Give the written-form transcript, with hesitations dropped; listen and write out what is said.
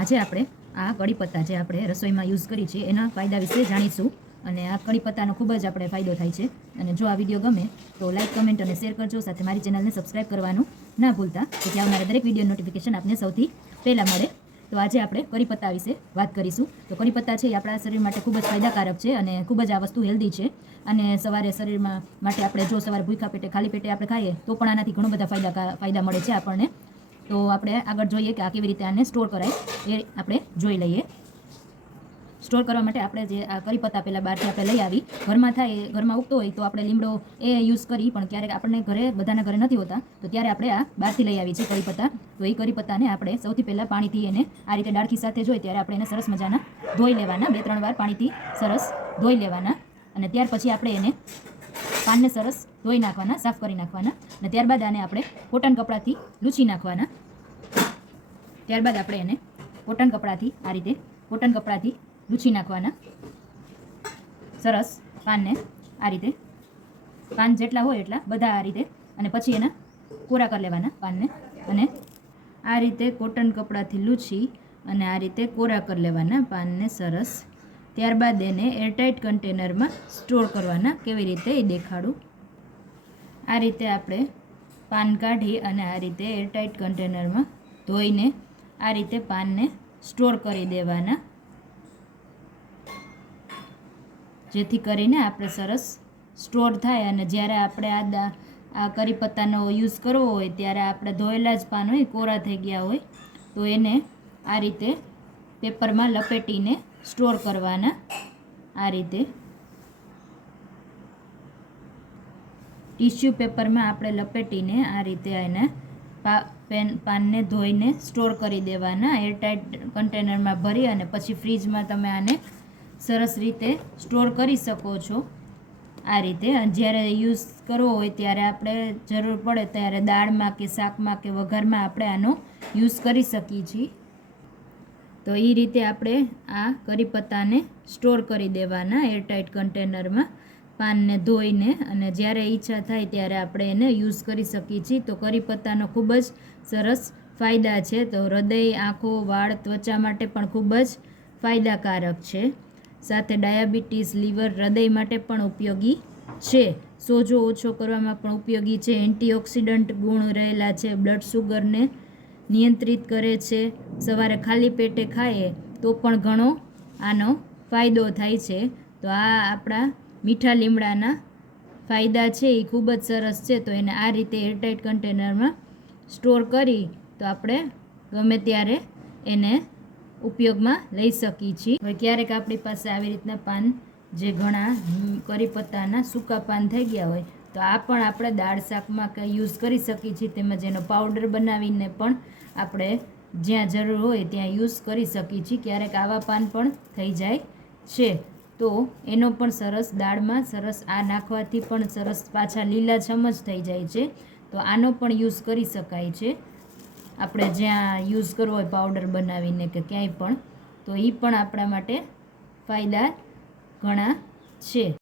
આજે આપણે આ કડી પત્તા જે આપણે રસોઈમાં યુઝ કરી છે એના ફાયદા વિશે જાણીશું અને આ કડી પત્તાનો ખૂબ જ આપણે ફાયદો થાય છે અને જો આ વિડીયો ગમે તો લાઈક કમેન્ટ અને શેર કરજો સાથે મારી ચેનલને સબસ્ક્રાઈબ કરવાનું ના ભૂલતા જેથી આવનારા દરેક વિડીયો નોટિફિકેશન આપને સૌથી પહેલાં મળે. તો આજે આપણે કરી પત્તા વિશે વાત કરીશું. તો કરી પત્તા છે એ આપણા શરીર માટે ખૂબ જ ફાયદાકારક છે અને ખૂબ જ આ વસ્તુ હેલ્ધી છે અને સવારે શરીરમાં માટે આપણે જો સવારે ભૂખ્યા પેટે ખાલી પેટે આપણે ખાઈએ તો પણ આનાથી ઘણો બધા ફાયદા મળે છે આપણને. તો આપણે આગળ જોઈએ કે આ કેવી રીતે આને સ્ટોર કરાય એ આપણે જોઈ લઈએ. સ્ટોર કરવા માટે આપણે જે આ કરી પત્તા પહેલાં બહારથી આપણે લઈ આવી ઘરમાં થાય ઘરમાં ઉગતો હોય તો આપણે લીમડો એ યુઝ કરી પણ ક્યારેક આપણને બધાના ઘરે નથી હોતા તો ત્યારે આપણે આ બહારથી લઈ આવી છે કરી પત્તા. તો એ કરી પત્તાને આપણે સૌથી પહેલાં પાણીથી એને આ રીતે ડાળખી સાથે જોઈ ત્યારે આપણે એને સરસ મજાના ધોઈ લેવાના 2-3 વાર પાણીથી સરસ ધોઈ લેવાના અને ત્યાર પછી આપણે એને પાનને સરસ ધોઈ નાખવાના, સાફ કરી નાખવાના અને ત્યારબાદ આને આપણે કોટન કપડાથી લૂછી નાખવાના. ત્યારબાદ આપણે એને કોટન કપડાથી આ રીતે કોટન કપડાથી લૂછી નાખવાના. સરસ પાનને આ રીતે પાન જેટલા હોય એટલા બધા આ રીતે અને પછી એના કોરા કરી લેવાના પાનને અને આ રીતે કોટન કપડાથી લૂછી અને આ રીતે કોરા કરી લેવાના પાનને સરસ. ત્યારબાદ એને એરટાઇટ કન્ટેનરમાં સ્ટોર કરવાના. કેવી રીતે એ દેખાડું. આ રીતે આપણે પાન કાઢી અને આ રીતે એરટાઇટ કન્ટેનરમાં ધોઈને આ રીતે પાનને સ્ટોર કરી દેવાના જેથી કરીને આપણે સરસ સ્ટોર થાય અને જ્યારે આપણે આ કરી પત્તાનો યુઝ કરવો હોય ત્યારે આપણે ધોયેલા જ પાન હોય કોરા થઈ ગયા હોય તો એને આ રીતે પેપરમાં લપેટીને સ્ટોર કરવાના. આ રીતે ટીશ્યુ પેપરમાં આપણે લપેટીને આ રીતે એને પાનને ધોઈને સ્ટોર કરી દેવાના. એરટાઇટ કન્ટેનરમાં ભરી અને પછી ફ્રીજમાં તમે આને સરસ રીતે સ્ટોર કરી શકો છો. આ રીતે જ્યારે યુઝ કરવો હોય ત્યારે આપણે જરૂર પડે ત્યારે દાળમાં કે શાકમાં કે વઘારમાં આપણે આનો યુઝ કરી શકીએ છીએ. તો એ રીતે આપણે આ કરી પત્તાને સ્ટોર કરી દેવાના એરટાઇટ કન્ટેનરમાં પાનને ધોઈને અને જ્યારે ઈચ્છા થાય ત્યારે આપણે એને યુઝ કરી શકીએ છીએ. તો કરી પત્તાનો ખૂબ જ સરસ ફાયદા છે. તો હૃદય, આંખો, વાળ, ત્વચા માટે પણ ખૂબ જ ફાયદાકારક છે. સાથે ડાયાબિટીસ, લીવર, હૃદય માટે પણ ઉપયોગી છે. સોજો ઓછો કરવામાં પણ ઉપયોગી છે. એન્ટીઓક્સિડન્ટ ગુણ રહેલા છે. બ્લડ શુગરને નિયંત્રિત કરે છે. સવારે ખાલી પેટે ખાઈએ તો પણ ઘણો આનો ફાયદો થાય છે. તો આ આપણા મીઠા લીમડાના ફાયદા છે એ ખૂબ જ સરસ છે. તો એને આ રીતે એરટાઇટ કન્ટેનરમાં સ્ટોર કરી તો આપણે ગમે ત્યારે એને ઉપયોગમાં લઈ શકીએ છીએ. હવે ક્યારેક આપણી પાસે આવી રીતના પાન જે ઘણા કરી પત્તાના સૂકા પાન થઈ ગયા હોય તો આ પણ આપણે દાળ શાકમાં કંઈ યુઝ કરી શકીએ છીએ. તેમજ એનો પાવડર બનાવીને પણ આપણે જ્યાં જરૂર હોય ત્યાં યુઝ કરી શકીએ છીએ. ક્યારેક આવા પાન પણ થઈ જાય છે તો એનો પણ સરસ દાળમાં સરસ આ નાખવાથી પણ સરસ પાછા લીલાછમ જ થઈ જાય છે. તો આનો પણ યુઝ કરી શકાય છે. આપણે જ્યાં યુઝ કરવો હોય પાવડર બનાવીને કે ક્યાંય પણ તો એ પણ આપણા માટે ફાયદા ઘણા છે.